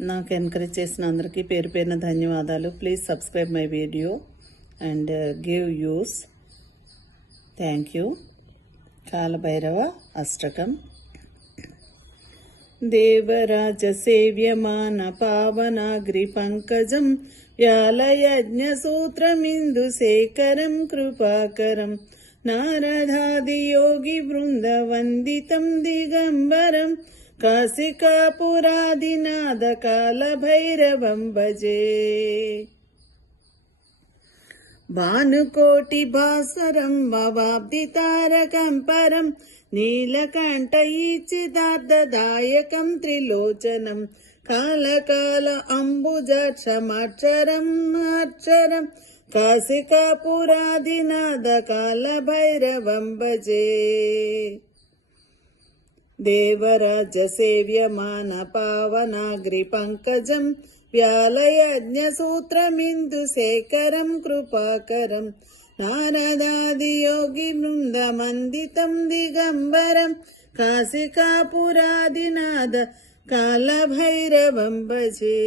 నాకు ఎంకరేజ్ చేసిన అందరికీ పేరు పేరున ధన్యవాదాలు. Please subscribe my video and give us. Thank you. Kalabhairava Ashtakam. దేవరాజ సేవ్యమాన పావనాగ్రి పంకజం వ్యాలయజ్ఞ సూత్రమిందు శేఖరం కృపాకరం నారదాది యోగి బృంద వందితం దిగంబరం కాశికాపురాదినాద కాలభైరవం భజే. భానుకోటి భాస్వరం భవాబ్ది తారకం పరం నీలకంఠ ఈచిదార్థదాయకం త్రిలోచనం కాలకాల అంబుజాక్షమాక్షరం అక్షరం కాశికాపురాదినాద కాలభైరవం భజే. దేవరాజ సేవ్యమాన పావనాగ్రి పంకజం వ్యాలయజ్ఞ సూత్రమిందు శేఖరం కృపాకరం నారదాది యోగి బృందమందితం దిగంబరం కాశికాపురాదినాద కాలభైరవం భజే.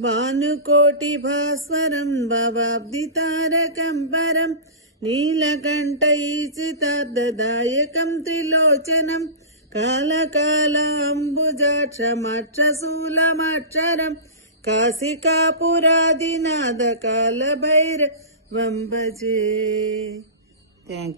భానుకోటి భాస్వరం భవాబ్ది తారకం పరం నీలకంఠ ఈచితార్థదాయకం త్రిలోచనం కాలకాల అంబుజాక్షమాక్షశూలమాక్షరం కాశికాపురాదినాద కాలభైరవం భజే. Thank you.